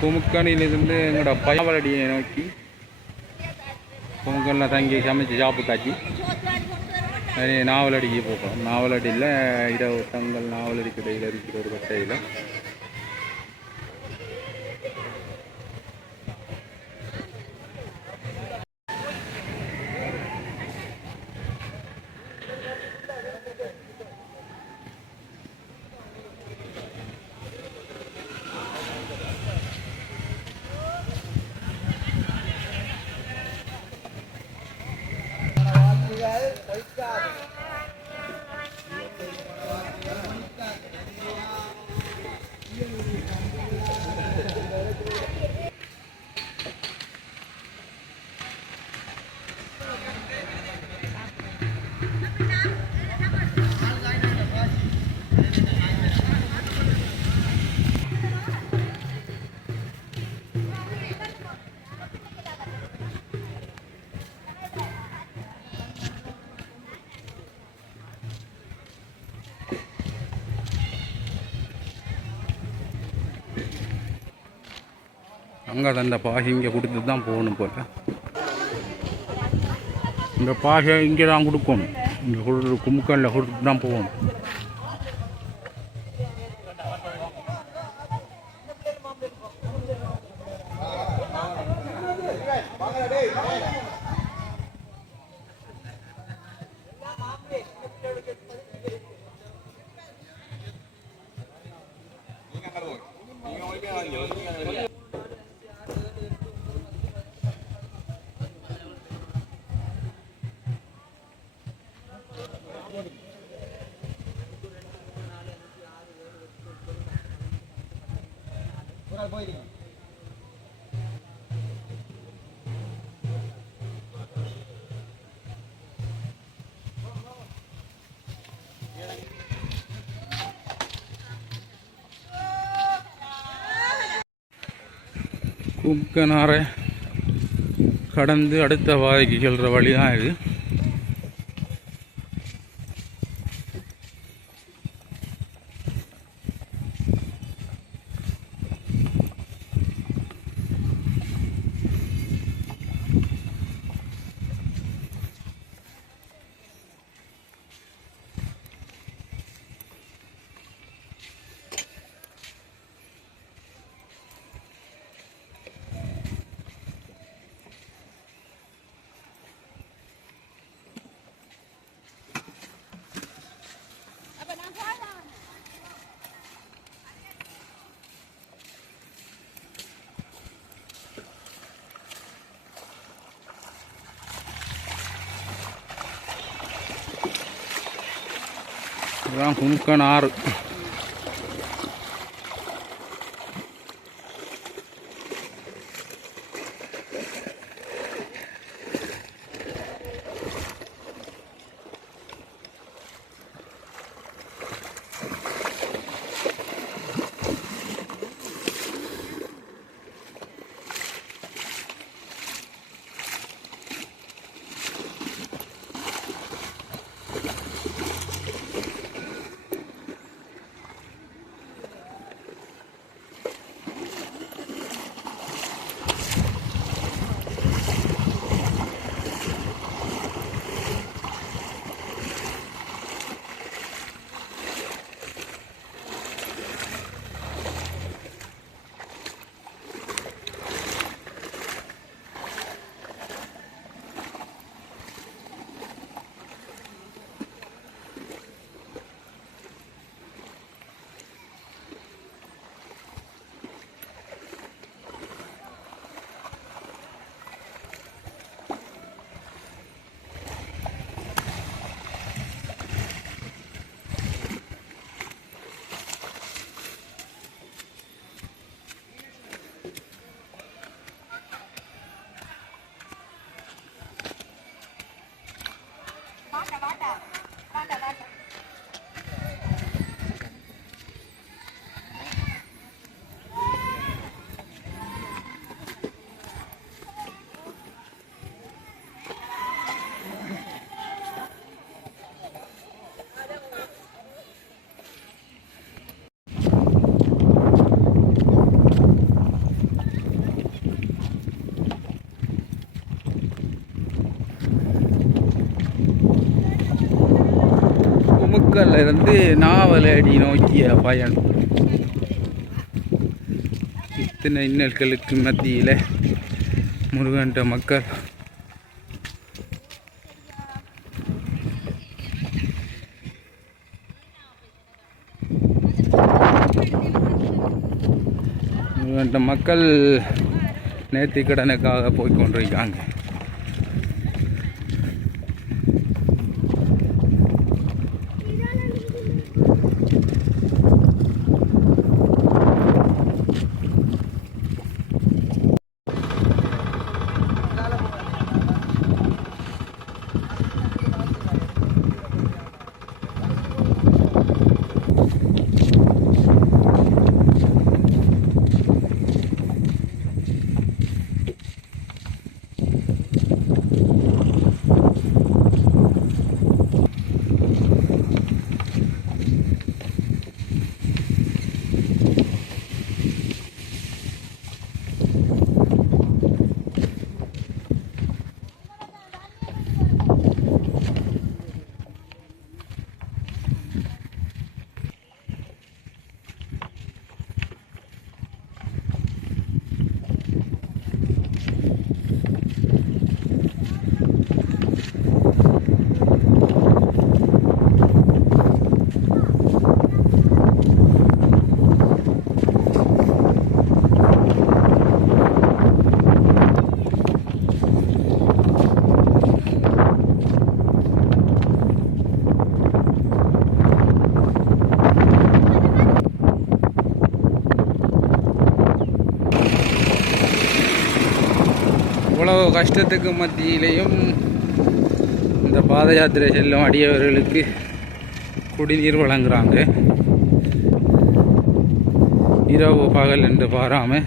குமுக்கணிலிருந்து எங்களோட பயவலடியை நோக்கி குமுக்கனில் தங்கி சமைச்சு சாப்பிட்டாச்சு. நாவலடிக்கு போகிறோம். நாவலடியில் இரவு தங்கள் நாவலடிக்கு இடையில் இருக்கிற ஒரு கட்டையில் அங்கே அந்த பாசி இங்கே கொடுத்து தான் போகணும் போல். இந்த பாசை இங்கே தான் கொடுக்கணும். இங்கே கொடுத்து குமுக்கல்ல கொடுத்து தான் போகணும். குமுக்கனாரை கடந்து அடுத்த வாய்க்கு செல்கிற வழி தான் இது. இதுதான் குமுக்கன் ஆறு. குமுக்கல்ல இருந்து நாவலடி நோக்கிய பயணம். இத்தனை இன்னல்களுக்கு மத்தியில் முருகன்ற மக்கள் நேர்த்தி கடனுக்காக போய்கொண்டிருக்காங்க. இவ்வளவு கஷ்டத்துக்கு மத்தியிலையும் இந்த பாத யாத்திரை செல்லும் அடியவர்களுக்கு குடிநீர் வழங்குறாங்க. இரவு பகல் என்று பாராமல்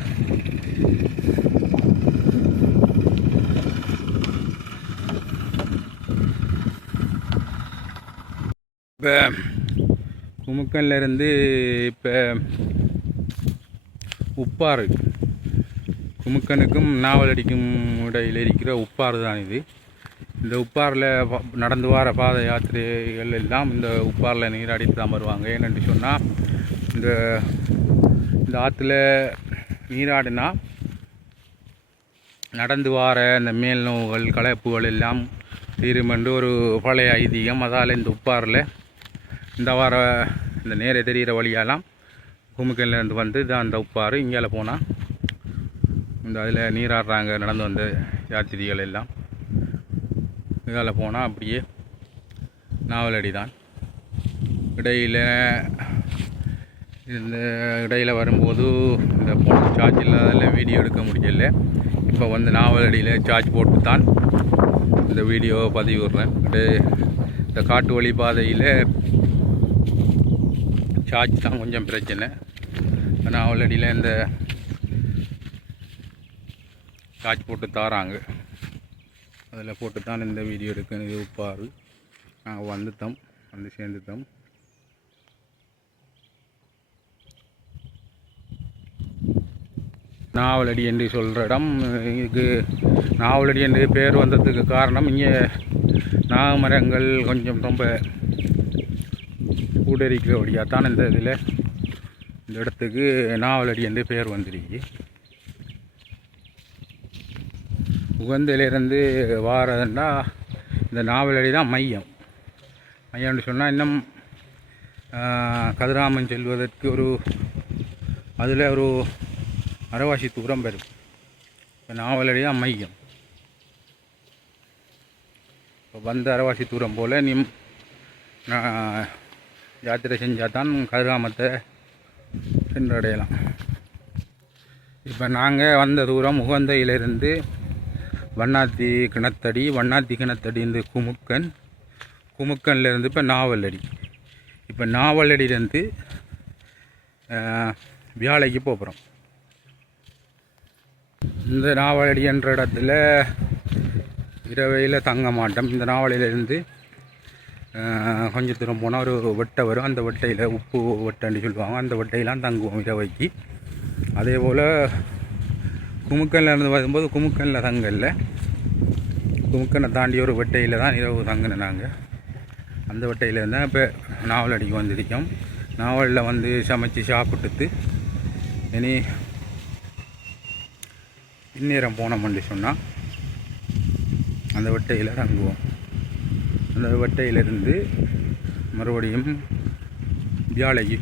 இப்போ குமுக்கல்ல இருந்து இப்போ உப்பாறு, குமுக்கனுக்கும் நாவலடிக்கும் இடையில் இருக்கிற உப்பாறு தான் இது. இந்த உப்பாறில் நடந்து வர பாத யாத்திரைகள் எல்லாம் இந்த உப்பாறில் நீராடிட்டு தான் வருவாங்க. ஏனென்று சொன்னால் இந்த ஆற்றுல நீராடினா நடந்து வர இந்த மேல் நோவுகள் களைப்புகள் எல்லாம் தீருமென்று ஒரு பழைய ஐதீகம். அதால் இந்த உப்பாறில் இந்த நேரே தெரிகிற வழியெல்லாம் குமுக்கல்லேருந்து வந்து தான் அந்த உப்பாறு. இங்கால போனால் இந்த அதில் நீராடுறாங்க நடந்து வந்த யாத்திரிகள் எல்லாம். இதால் போனால் அப்படியே நாவலடி தான். இடையில் வரும்போது இந்த ஃபோன் சார்ஜ் இல்லாததில் வீடியோ எடுக்க முடியல. இப்போ வந்து நாவலடியில் சார்ஜ் போட்டு தான் இந்த வீடியோவை பதிவிடுறேன். இந்த காட்டு வழி பாதையில் சார்ஜ் தான் கொஞ்சம் பிரச்சனை. நாவலடியில் இந்த சார்ஜ் போட்டு தாராங்க. அதில் போட்டு தான் இந்த வீடியோ எடுக்கணும். இது உப்பாறு. நாங்கள் வந்து சேர்ந்துட்டோம். நாவலடி என்று சொல்கிற இடம், இதுக்கு நாவலடி என்று பேர் வந்ததுக்கு காரணம் இங்கே நாகமரங்கள் கொஞ்சம் ரொம்ப கூடரிக்கிறபடியாக தான் இந்த இடத்துக்கு நாவலடி என்று பேர் வந்துருக்கு. உகந்திலிருந்து வாரதுன்னா இந்த நாவலடி தான் மையம்னு சொன்னால் இன்னும் கதிராமன் செல்வதற்கு அதில் ஒரு அரைவாசி தூரம் பெறும். இப்போ நாவலடி தான் மையம். இப்போ வந்த அரைவாசி தூரம் போல் யாத்திரை செஞ்சால் தான் கதிராமத்தை சென்றடையலாம். இப்போ நாங்கள் வந்த தூரம் உகந்தையிலிருந்து வண்ணாத்தி கிணத்தடி இந்த குமுக்கன்லேருந்து இப்போ நாவலடி. இப்போ நாவலடியிலேருந்து வியாழைக்கு போகிறோம். இந்த நாவலடி என்ற இடத்துல இரவையில் தங்க மாட்டோம். இந்த நாவலடியிலேருந்து கொஞ்சம் தூரம் போனால் ஒரு வெட்டை வரும். அந்த வெட்டையில் உப்பு வெட்டைன்னு சொல்லுவாங்க. அந்த வெட்டையெல்லாம் தங்குவோம் இரவைக்கு. அதே போல் குமுக்கன்லேருந்து வரும்போது குமுக்கனில் தங்கல, குமுக்கனை தாண்டி ஒரு வெட்டையில் தான் இரவு தங்கினேன் நாங்கள். அந்த வட்டையில் இருந்தால் இப்போ நாவல் அடிக்க வந்திருக்கோம். நாவலில் வந்து சமைச்சு சாப்பிட்டுட்டு இனி இந்நேரம் போனோம்னு சொன்னால் அந்த வட்டையில் இறங்குவோம். அந்த வட்டையிலிருந்து மறுபடியும் வியாழைக்கு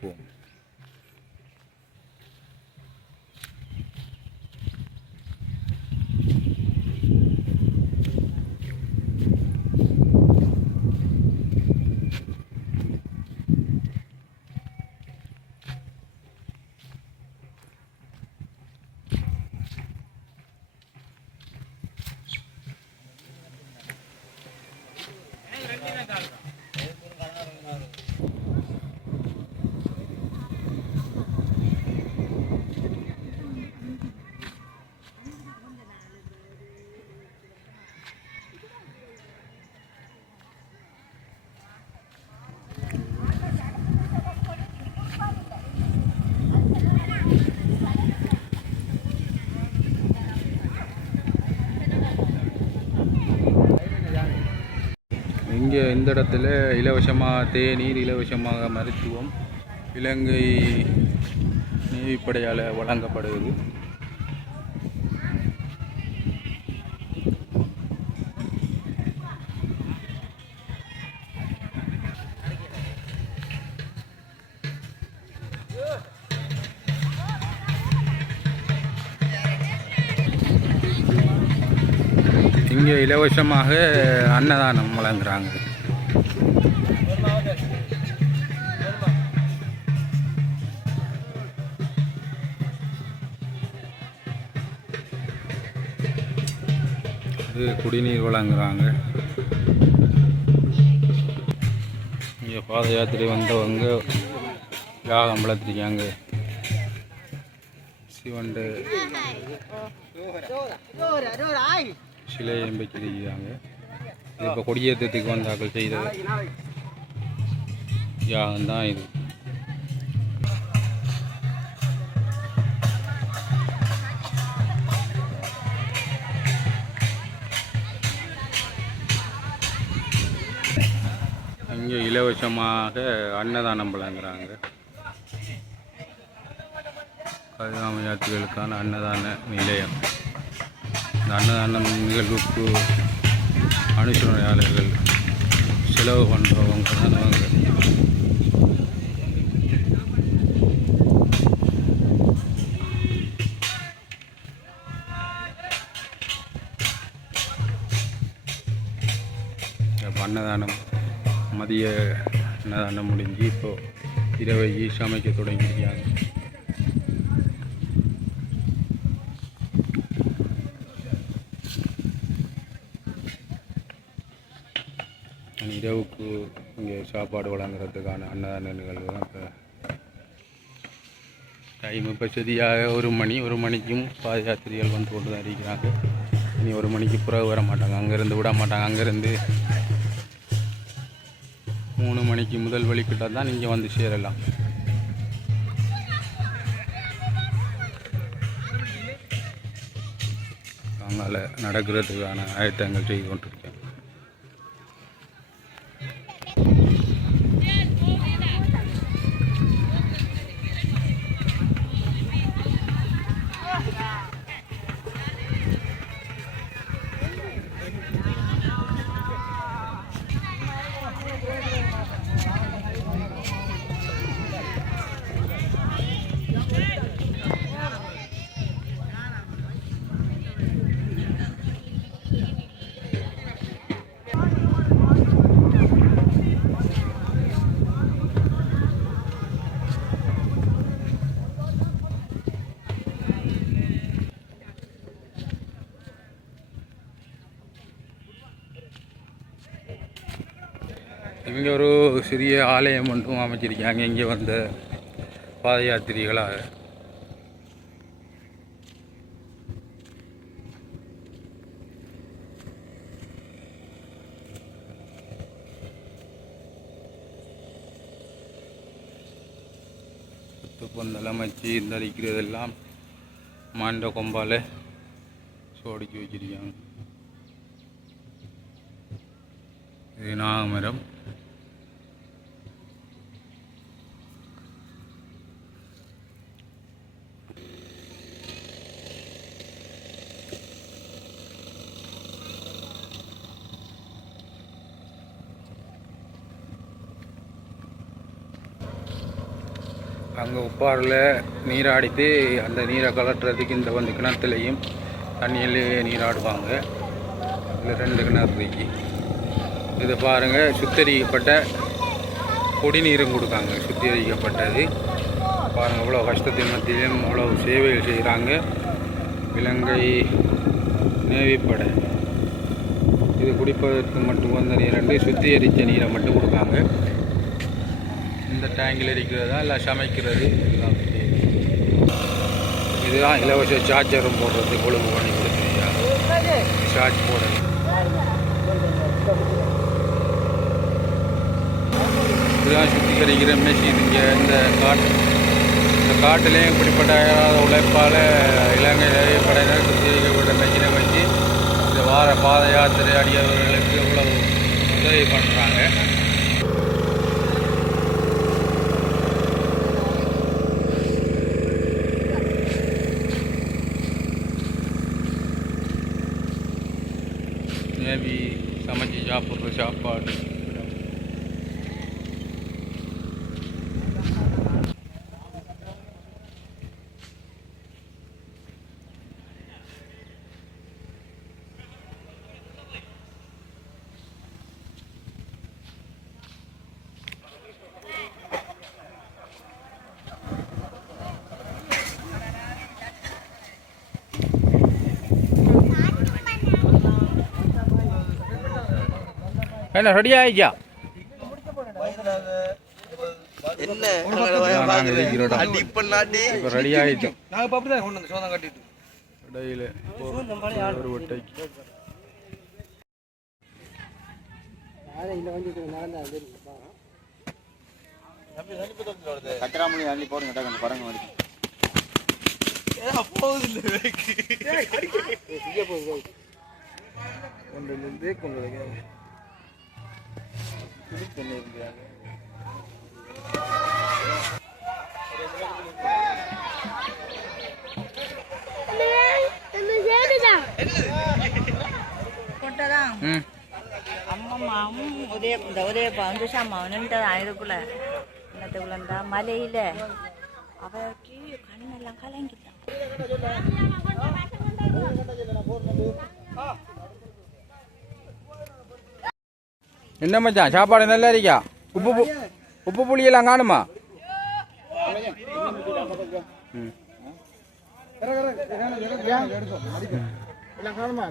போவோம். இங்கே இந்த இடத்துல இலவசமாக தேநீர், இலவசமாக மருத்துவம் இலங்கை நீதிப்படையால் வழங்கப்படுகிறது. இங்கே இலவசமாக அன்னதானம் வழங்குறாங்க. இது குடிநீர் வழங்குறாங்க. இங்கே பாத யாத்திரை வந்தவங்க யாகம் வளர்த்துருக்காங்க. சிவண்டு சிலையை வச்சிருக்கிறாங்க. இது இப்போ கொடியேற்றத்துக்கு வந்தாக்கள் செய்த யாகம் தான் இது. இங்கே இலவசமாக அன்னதானம் வழங்குறாங்க. கதிராம யாத்திரைகளுக்கான அன்னதான நிலையம். இந்த அன்னதானம் நிகழ்வுக்கு அனுசரணையாளர்கள் செலவு பண்ணுறவங்க தான் அவங்க. அன்னதானம் மதிய அன்னதானம் முடிஞ்சு இப்போது இரவை சமைக்க தொடங்கியிருக்காங்க. இரவுக்கு இங்கே சாப்பாடு வழங்குறதுக்கான அன்னதான நிகழ்வு தான். இப்போ டைம் இப்போ சரியாக 1 மணிக்கும் பாத யாத்திரிகள் வந்து கொண்டு தான் இருக்கிறாங்க. இனி 1 மணிக்கு பிறகு வர மாட்டாங்க, அங்கேருந்து விட மாட்டாங்க. அங்கேருந்து 3 மணிக்கு முதல் வழிக்கிட்ட தான் நீங்கள் வந்து சேரலாம். அங்கால நடக்கிறதுக்கான ஆயத்தங்கள் செய்து கொண்டிருக்கேன். இங்கே ஒரு சிறிய ஆலயம் ஒன்றும் அமைச்சிருக்காங்க. இங்கே வந்த பாத யாத்திரிகளாக பொந்தல் அமைச்சு இந்த அடிக்கிறதெல்லாம் மாண்ட கொம்பால் சோடிச்சு வச்சிருக்காங்க. இது நாகமரம். அங்கே உப்பாரில் நீராடித்து அந்த நீரை கலட்டுறதுக்கு இந்த வந்து கிணத்துலையும் தண்ணியிலே நீராடுவாங்க. இதில் 2 கிணறு இருக்கு. இதை பாருங்கள், சுத்திகரிக்கப்பட்ட குடிநீரும் கொடுக்காங்க. சுத்திகரிக்கப்பட்டது பாருங்கள். இவ்வளோ கஷ்டத்தின் மத்தியிலும் அவ்வளோ சேவைகள் செய்கிறாங்க இலங்கை நேவிப்படை. இது குடிப்பதற்கு மட்டும் வந்த நீரண்டு சுத்திகரித்த நீரை மட்டும் கொடுக்காங்க. இந்த டேங்கில் இருக்கிறதா இல்லை சமைக்கிறது எல்லாம். இதுதான் இலவச சார்ஜரும் போடுறது. கொழும்பு பண்ணி கொடுத்துருக்கீங்க சார்ஜ் போடுறது. இதுதான் சுத்திகரிக்கிற மெஷின். இங்கே இந்த காட்டிலையும் இப்படிப்பட்ட உழைப்பால் இலங்கை படையினர் சுத்திகரிக்கப்பட்ட மெஷினை வச்சு இந்த வார பாத யாத்திரை அடியவர்களுக்கு இவ்வளவு உதவி பண்ணுறாங்க. நேவி சமைச்சு சாப்பிட்ற சாப்பாடு. என்ன ரெடி ஆயிடுச்சா? ரெடி ஆயிடுச்சு. இடையில ஒரு ஒட்டைக்கு கட்டராமணி அள்ளி போடுங்க. கொஞ்சம் பறங்க வரைக்கும் அம்மாவும் உதயப்பா ஆயிருக்குள்ள என்னத்துக்குள்ளா மலையில அவருக்கு கண்ணெல்லாம் கலங்கிட்டான். என்ன மச்சான் சாப்பாடு நல்லா இருக்கா? உப்பு புளியெல்லாம் காணுமா? எல்லாம் காணுமா?